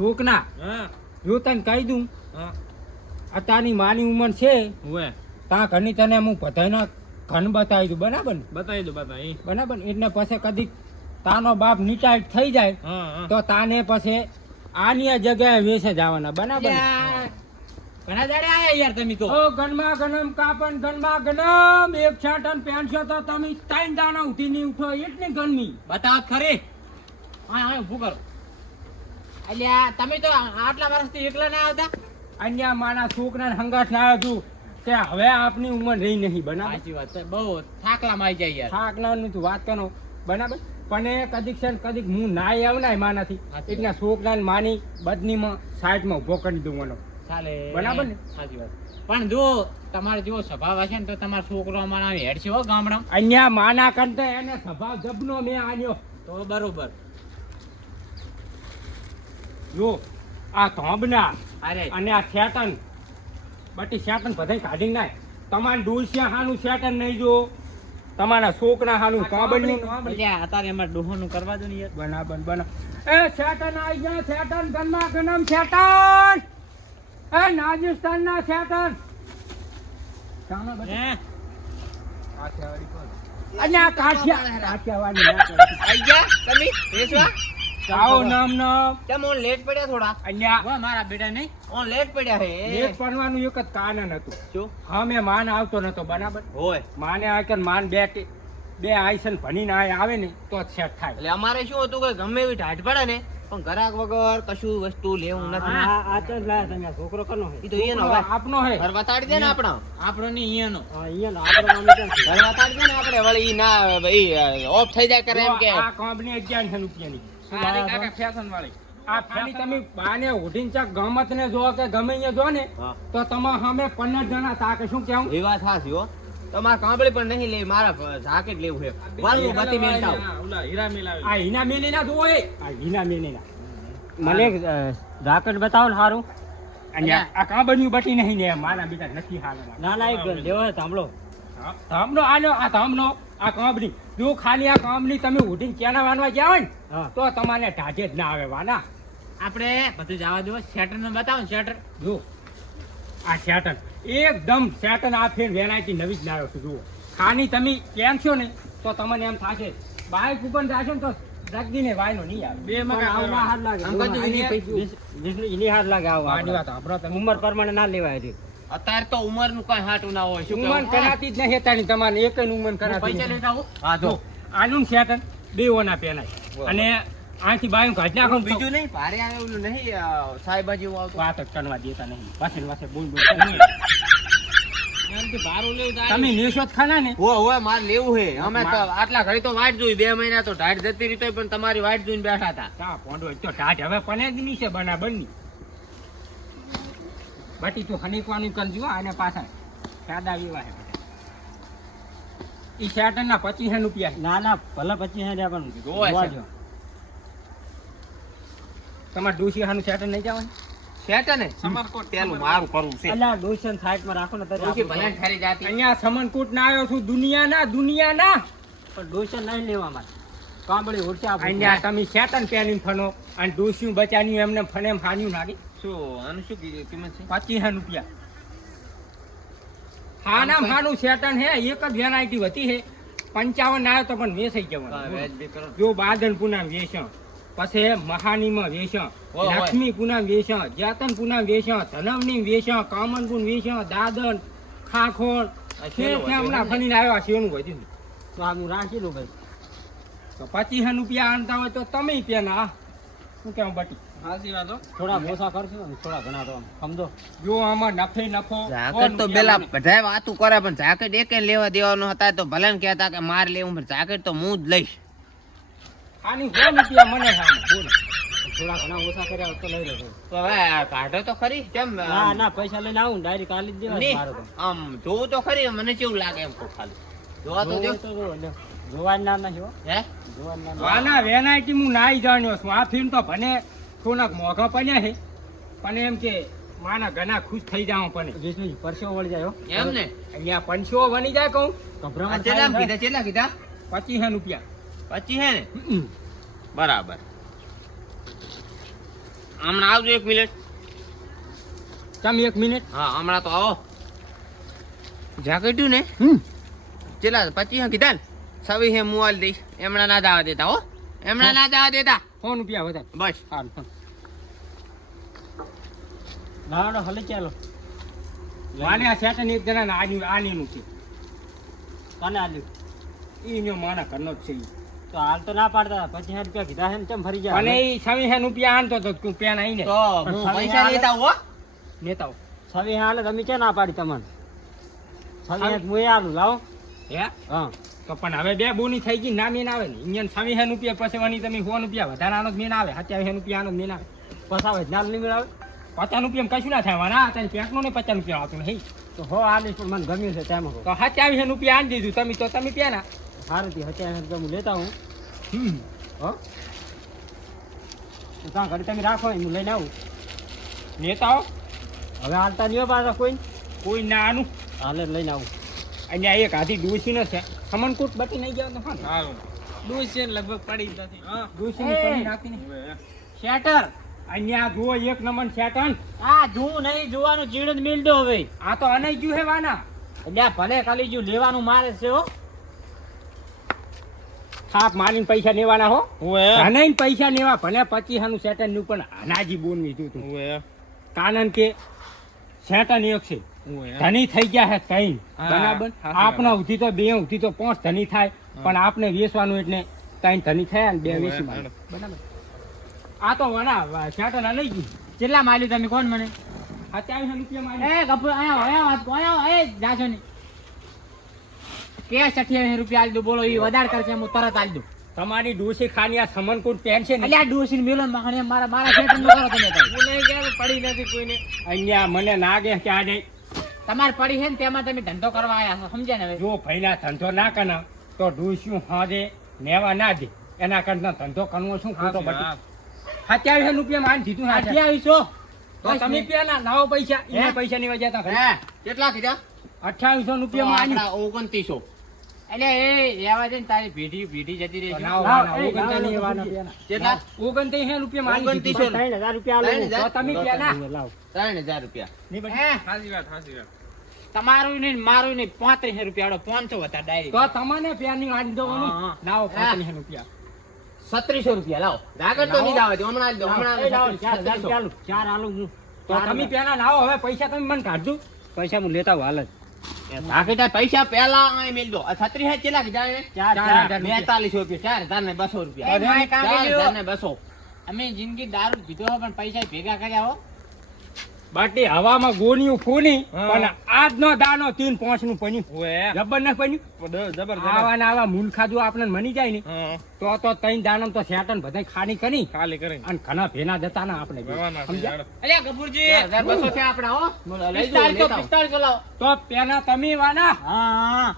છોકના હા. જો તને કહી દઉં આ અત્યારની માની ઉંમર છે. હુએ ત્યાં ઘણી તને હું બધાના ઘન બતાવી દઉં બરાબર બતાવી દઉં બતાવી બરાબર એટલે પછી કદી તાનો બાપ નિટાઈટ થઈ જાય તો તાને પછી આની આ જગ્યાએ વેસે જવાના બરાબર? ઘણા દાડે આયા યાર તમે તો. ઓ ગનમાં ગનમ કાપન ગનમાં ગનમ એક છાટ અને પેન્સો તો તમે ત્રણ દાણા ઉઠી નહીં ઉઠો એટલી ગરમી. બતાવ ખરી. હા હા ઊભું કરો. અલ્યા તમે તો આટલા વર્ષથી એકલા ના આવતા? અન્ય માના છોકરાને હંગાથ ના હતું કે હવે આપની ઉંમર રહી નહીં બરાબર? સાચી વાત છે બહુ થાકલામાં આવી જાય યાર. થાક ના વાત કરો બરાબર? પણ એ કદીક છે કદીક હું નાય આવના માનાથી એટલે છોકરાને માની બદનીમાં સાઈડમાં ઊભો કરી દઉં મને ચાલે બરાબર ને? સાચી વાત. પણ જો તમારે જેવો સ્વભાવ હશે ને તો તમારો છોકરો અમારા હેડ છે હો ગામડા અહીંયા માના કરતા એને સ્વભાવ જબનો મેં આન્યો તો બરોબર. જો આ ધોબના અરે. અને આ શેટન બટી શેટન બધાય કાઢી નાય. તમારે ડોસિયા હાનું શેટન નહીં જો. તમારા છોકરા હાનું કોબડનું અત્યારે અમારે ડોહોનું કરવા દો ને બના બન બના એ શેટન આવી ગયા શેટન ગન્મા ગનમ શેટન એ રાજસ્થાન ના શેટન કાઠિયાવાડી કોણ? અહીંયા કાઠિયા કાઠિયાવાડી આવી ગયા? તમે? વેચવા આવો નામ નામ. કેમ ઓન લેટ પડ્યા થોડા? અહીંયા વાહ મારા બેટા નહીં? ઓન લેટ પડ્યા હે. લેટ પડવાનું એક જ કારણ હતું. શું? હા મેં માન આવતો નતો બરાબર? હોય. માને આ કે માન બે બે આઈસન ભણીને આ આવે ને તો જ સેટ થાય. એટલે અમારે શું હતું કે ગમે એવી ઢાઢ પડે ને પણ ઘરાક વગર કશું વસ્તુ લેવું નથી. આ તો લા તમે છોકરો કનો હે ઈ તો ઈયનો આપનો હે ઘર વતાડી દે ને આપણો. આપણો ને ઈયનો. હા ઈયનો આપણો નામ છે? ઘર વતાડી દે ને આપણે વળી ઈ ના ઈ ઓફ થઈ જાય કરે એમ કે. આ કંપની અગિયારસો રૂપિયાની સારી કાકા ફેશન વાળી આ ખાલી તમે બાને ઉઠીને ચાક ગમત ને જો કે ગમે અહીંયા જો ને તો તમારે સામે પંદર જણા તાકે શું કેવું એ વાત હાચી હો. તમારે કાંબળી પણ નહીં લેવી મારા જાકેટ લેવું છે. વાલું બત્તી મેલતા આવું. હા, ઓલા હીરા મિલાવી આ હિના મેલી ના જોવો એ. આ હિના મેલી ના. મને જાકેટ બતાવો ને સારું અને આ કાં બન્યું બટી નહીં ને મારા બીજા નથી હાલ ના ના એક સાંભળો. આલો આ થાંભલો આ કંપની જો ખાલી આ કંપની તમે ઉઠીને ક્યાંના વાનવા ગયા હોય ને તો તમારે ઢાઢે જ ના આવે વાના. આપણે બધું જવા દો શેટર ને બતાવો શેટર. જો આ શેટર. એકદમ શેટર આ ફેર વેરાયટી નવી જ લાવ્યો છું જુઓ. ખાની તમે કેમ છો ને તો તમને એમ થશે બાઈક ઉપર જાશો ને તો જગદીને વાયનો નહીં આવે. બે મગા આવું હાથ લાગે. વાત સાંભળો ઉંમર પ્રમાણે ના લેવાય છે અત્યારે તો ઉંમરનું કઈ હાટું ના હોય. શું ઉંમર કરાતી જ નહીં હેતાની તમારે એક ઉંમર કરાતી પૈસા. લેતા આવું? હા જો. જો. આનું શેટન બે ઓના પહેલા. અને આથી બાયું કાઢી નાખો બીજું નહીં ભારે આવેલું નહીં સાહેબા જેવું આવતું. વાત જ કરવા દેતા નહીં. વાસે વાસે બોલ બોલ તમે જ ખાના ને? હો હો મારે લેવું હે. અમે તો આટલા ઘડી તો વાટ જોઈ બે મહિના તો ઢાઢ જતી રહી તોય પણ તમારી વાટ જોઈને બેઠા હતા. કા પોંડો તો ટાઢ હવે નહીં છે બરાબરની બાટી તું હનીકવાનું કરજો આને પાછળ સાદા વિવાહ ઈ શેટન ના પચીસ રૂપિયા ના ના ભલે પચીસ હજાર પણ જોવાય તમારે ડોસી હાનું શર્ટ નહીં જવાનું? ને સમરકોટ પેલું મારું કરવું છે. અલ્યા ડોસી સાઈડમાં રાખો ને ડોશી ભલે ઠરી જાતી. અહીંયા સમનકૂટ ના આવ્યો છું દુનિયા ના દુનિયા ના પણ ડોસી નહીં લેવા કાંબળી અહીંયા તમે શેટન પહેરીને ફનો અને ડોસિયું બચાન્યું એમને ફને હાન્યું નાખી. શું આનું શું કિંમત છે? પચીસ રૂપિયા. હાના હાનું સેટન હે એક જ વેરાયટી હતી હે. પંચાવન આવ્યો તો પણ વેચાઈ જવાનું. વ્યાજ બે કરો. જો બાદન પૂનમ વેચણ પછી મહાનીમાં વેચણ હોય, હોય. લક્ષ્મી પૂનમ વેચણ જેતન પૂનમ વેચણ ધનવની વેચણ કામનપુર વેચણ દાદન ખાખોળ ફરી હમણાં ફરીને આવ્યા છે એનું વધ્યું તો આનું રાખેલું ભાઈ. તો પચીસ રૂપિયા આનતા હોય તો તમે પેના શું કેવું બટી? હાચી વાત. થોડા ઓછા કરશો થોડા ઘણા તો સમજો. જો આમાં નફે નફો જાકેટ તો પેલા બધાય વાતું કરે પણ જાકેટ એકે લેવા દેવાનું હતા તો ભલે ને કહેતા કે માર લેવું પણ જાકેટ તો હું જ લઈશ. આની સો રૂપિયા મને સામે બોલો. થોડા ઘણા ઓછા કર્યા તો લઈ લેજો. તો હવે કાઢો તો ખરી કેમ ના ના પૈસા લઈને આવું ડાયરેક્ટ કાલી જ નહીં, આમ જોવું તો ખરી મને કેવું લાગે એમ ખાલી? જોવા તો દો જોવાન ના ના હે. વાના વેનાઈટી હું નાઈ જાણ્યો છું. આ ફિલ્મ તો ભને થોડાક મોઘા પડ્યા છે. પણ એમ કે માના ઘણા ખુશ થઈ જાવ પણ. પરસો વળી જાય એમ ને? અહીંયા પંચો બની જાય કહું. આ ચેટલા કીધા ચેટલા કીધા? પચીસ રૂપિયા. પચી હે ને? બરાબર. હમણાં આવજો એક મિનિટ. તમે એક મિનિટ? હા હમણાં તો આવો. જાકેટ્યું ને? હમ. ચેલા પચીસ કીધા ને? સવી હે મુવાલ દઈશ. એમણા ના દાવા દેતા હો. એમણા ના દાવા દેતા. ફોન રૂપિયા વધારે. બસ. હાલ ફોન ના હલે ચાલો. માને આ સેટન એક જણા આની આનીનું છે. કોને આલ્યું? ઈ નો માના કરનો છે તો હાલ તો ના પાડતા પછી હે રૂપિયા કીધા હે ને ફરી જાય. અને ઈ સવી હે રૂપિયા આનતો તો તું પેન તો પણ હું સવી પૈસા લેતા હો. નેતાઓ છવી હાલે તમે કે ના પાડી તમને? સવી એક મુએ આલું લાવો. હે? હા. તો પણ હવે બે બોની થઈ ગઈ ના મેન આવે ને. ઇન્ડિયન સામી હે રૂપિયા પછી વળી તમે સો રૂપિયા વધારાનો મેન આવે. સત્યાવીસ હે રૂપિયા આનો મેન આવે. પસાવે જ્ઞાન નહીં મેળવે. પચાસ રૂપિયા કશું ના થાય. વાના તારી પેટનો ને પચાસ રૂપિયા આવતું હે તો હો આ પણ મને ગમ્યું છે તેમ તો સત્યાવીસ રૂપિયા આની દીધું. તમે તો તમે ત્યાં ના? સારું થી હત્યા રૂપિયા હું લેતા હું હમ. હો? તો ત્યાં ઘડી તમે રાખો હું લઈને આવું. નેતાઓ હવે હાલતા નહીં પાછા કોઈ? કોઈ ના આનું હાલે લઈને આવું. અહીંયા એક હાથી ડોસી ન છે. ખમણકૂટ બટી નહીં ગયા તો હા સારું ડૂસ છે લગભગ પડી નથી. હા. ની પડી નાખી ને શેટર. અહીંયા જુઓ એક નંબર શેટન આ જુઓ નહીં જોવાનું ચીડ જ મિલ હવે. આ તો અનઈ ગયું હે વાના. એટલે ભલે ખાલી જુ લેવાનું મારે છે હો. થાપ મારીને પૈસા લેવાના હો. હવે અનઈ પૈસા લેવા ભલે પચીસનું શેટનનું પણ અનાજી બોન લીધું તું હવે કારણ કે શેટન એક છે. ધની થઈ ગયા હે તૈન બરાબર? સાચી ઉધી તો બે ઉધી તો પાંચ ધની થાય પણ આપને વેચવાનું એટલે ત્રણ ધની થયા ને બે વેચી બરાબર? આ તો વના શેટન લઈ ગઈ કેટલા માલ્યું તમે? કોણ મને? અત્યાવીસો રૂપિયા માલ્યું એ કપૂર આયા આયા વાત કો આયા એ જાજો ને. કે સઠિયાવીસ રૂપિયા આલી દો બોલો એ વધારે કરશે હું તરત આલી દઉં. તમારી ડોસી ખાની આ સમનકુટ પેન છે ને? અલ્યા ડોસીને મેલો મારા મારા ખેતર નો કરો તમે પડી નથી કોઈને. અહીંયા મને નાગે કે આજે તમારે પડી છે ને તેમાં તમે ધંધો કરવા આવ્યા છો સમજે ને હવે? જો ભાઈના ધંધો ના કરાવ તો ડૂસ્યું હાજે નેવા ના દે. એના કરતા ધંધો કરવો શું ખોટો બટી સત્યાવીસ રૂપિયા માન જીતું અત્યાવીસો અઠ્યાવીસો તો તમે પેલા લાવો પૈસા એ પૈસા ની વજે કેટલા કીધા? અઠ્યાવીસો રૂપિયા માં ઓગણત્રીસો. એટલે એ રહેવા દે ને તારી ભીડી ભીડી જતી રહેશે લાવો, લાવ, લાવો, એ, ઓગણત્રીસ લાવો, લાવો. ઓગણત્રીસ રૂપિયા ત્રણ હજાર રૂપિયા આલો. ત્રણ હજાર? તમે પેલા. ત્રણ હજાર રૂપિયા. સાચી વાત સાચી વાત. તમારું નહીં મારું નહીં. પાંત્રીસ રૂપિયા આલો. પાંચસો હતા ડાયરી તો તમને પેની વાળી દો હા, હા. લાવો પાંત્રીસ રૂપિયા. સત્રીસો રૂપિયા લાવો. આગળ તો નહીં લાવે હમણાં દો હમણાં ચાર આલું. ચાર આલું તો તમે પેલા લાવો હવે પૈસા તમે મને કાઢજો. પૈસા હું લેતા હાલ જ. બાકી તાર પૈસા પેલા અહીં મેલ દો. આ છત્રીસ હે કેટલા. હજાર. બેતાલીસો રૂપિયા. ચાર હજાર ને બસો રૂપિયા. ચાર હજાર ને બસો. અમે જિંદગી દારૂ પીધો પણ પૈસા ભેગા કર્યા હો. બાટી હવામાં ગોળીઓ ફૂની. પણ આજનો દાનો તીન પાંચનું પન્યું હવે જબર ના પન્યું જબર જબર આવા ને આવા મૂલખા જો આપણને મની જાય ને તો તો તઈ દાનમ તો સેટન બધા ખાની કરી. ખાલી કરી. અને ઘણા ભેના જતા ના આપણે છે. અલ્યા ગબુરજી ચાર હજાર બસો થયા આપણા હો. લઈ જાઓ, આવો. પિસ્તાળીસો લાવો. તો પેના તમે વાના. હા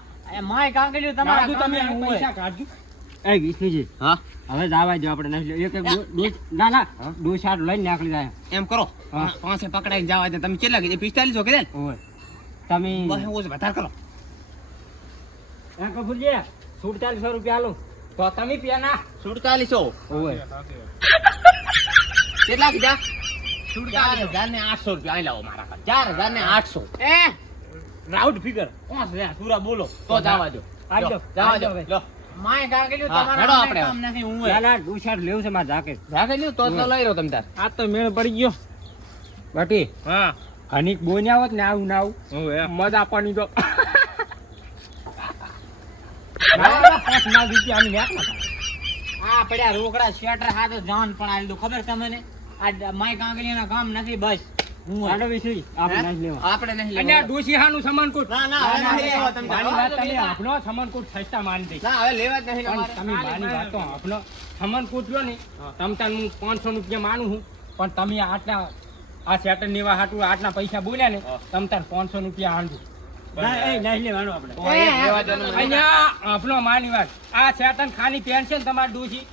માય કાંગલ્યું તમારા તમે પૈસા કાઢજો. એ વિષ્ણુજી હા? હવે જવા દો આપણે નહીં એક એક ડો- ના દો ચાર લઈને નીકળી જાય. એમ કરો. પાંચે પકડાઈને જવા દે તમે કેટલા કીધા? પિસ્તાલીસો કીધા ઓય. તમે બસ ઓછ વધારે કરો. એ કપૂરજી સુડતાલીસો રૂપિયા આલો. તો તમે પેલા સુડતાલીસો. ઓય. કેટલા કીધા? ચાર હજાર ને આઠસો રૂપિયા અહીં લાવો મારા. ચાર હજાર ને આઠસો. એ! રાઉન્ડ ફિગર પાંચ હજાર. સુરા બોલો. તો જવા દો આવી દો જવા દો લો માય કાંગલ્યું તમારા આપણે. કામ નથી હું લાલા ડુશાર ના લેવું છે માર જાકે રાખે તો તો લઈ રહ્યો તમ તાર. આ તો મેળ પડી ગયો. બાટી હા. ઘણીક બોન્યા હોત ને આવું નાવ મજા આપવાની તો. આ પડ્યા રોકડા સ્વેટર હાથે જાન પણ આવેલું. ખબર તમને? આ માય કાંગલિયાના કામ નથી બસ. હું હોય. આપણે નહીં અને આ લેવા. ડોશી હાનું સમાનકૂટ. ના ના હવે નહીં લેવા તમે તાર. મારી વાત તમે આપણો સમાનકૂટ સસ્તા માની દઈ ના હવે લેવા જ નહીં પણ અમારે. તમે મારી વાત તો આપણો સમાનકૂટ લો ને. તમ તાર હું પાંચસો રૂપિયા માનું છું. પણ તમે આટલા આ સેટર લેવા હાટું આટલા પૈસા બોલ્યા ને. તમ તાર પાંચસો રૂપિયા હાંડું આપણો. માની વાત. આ સેટન ખાની પેન્શન તમારી ડૂસી.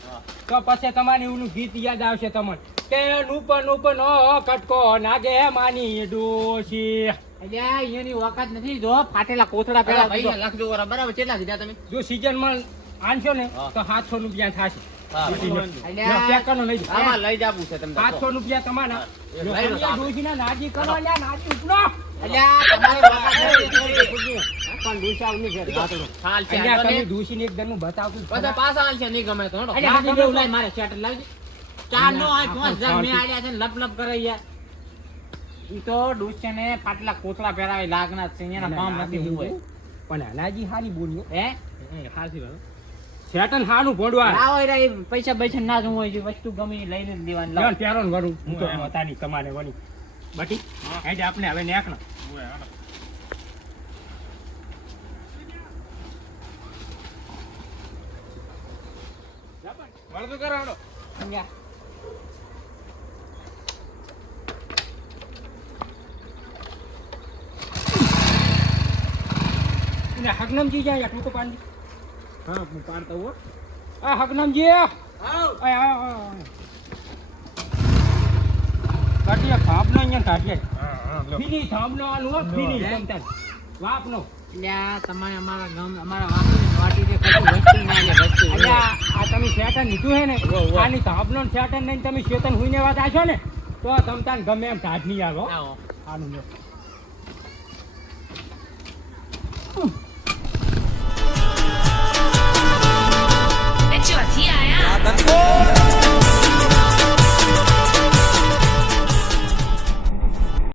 તો પછી તમારે એવું ગીત યાદ આવશે તમને. કે નુપ નુપ નો કટકો નાગે માની ડોશી. અલ્યા અહીંયાની વખત નથી જો ફાટેલા કોથળા પેલા ભાઈ લાખ બરાબર કેટલા કીધા તમે? જો સીઝનમાં આનશો ને. તો સાતસો રૂપિયા થશે. પાંચસો રૂપિયા તમારા. તમે. ડોશીને નાજી કરો નાજી ઉપડો. ડોશી તમે ને. ડોશીને એક દરનું બતાવતું જ પછી હાલ છે નહીં ગમે તો મારે શર્ટ લાવજે. ચાર નો આ પાંચ હજાર મેં આલ્યા છે લપ લપ કરે યાર ઈ તો ડૂચે ને ફાટલા કોથળા પહેરાવે લાગના છે એના કામ નથી હોય. પણ અનાજી હારી બોલ્યો. હે? હાસી વાત શેટન હાનું ભોંડવા લાવો એરા પૈસા પૈસા ના જોવું હોય વસ્તુ ગમે ઈ જ દેવાની. લાવો. પ્યારો ને વરું. હું તો બતાની તમારે વળી. બટી એટલે આપણે હવે નેકણો વળતું કરો હેડો. હગનમજી જાય એટલું તો પાડી હા હું પાડતા હો. આ હગનમજી કાઢીએ થાપનો અહીંયા કાઢીએ ફીની થાપનો આલું હો ફીની તમતર વાપનો. અલ્યા તમારે અમારા ગામ અમારા વાપની વાટી જે ખોટું વસ્તુ ના લે વસ્તુ અલ્યા આ તમે શેટન લીધું હે ને આની થાપનો શેટન નહીં તમે શેતન હુઈને વાત આશો ને તો તમતાન ગમે એમ ઢાઢ નહીં આવો. આનું લ્યો.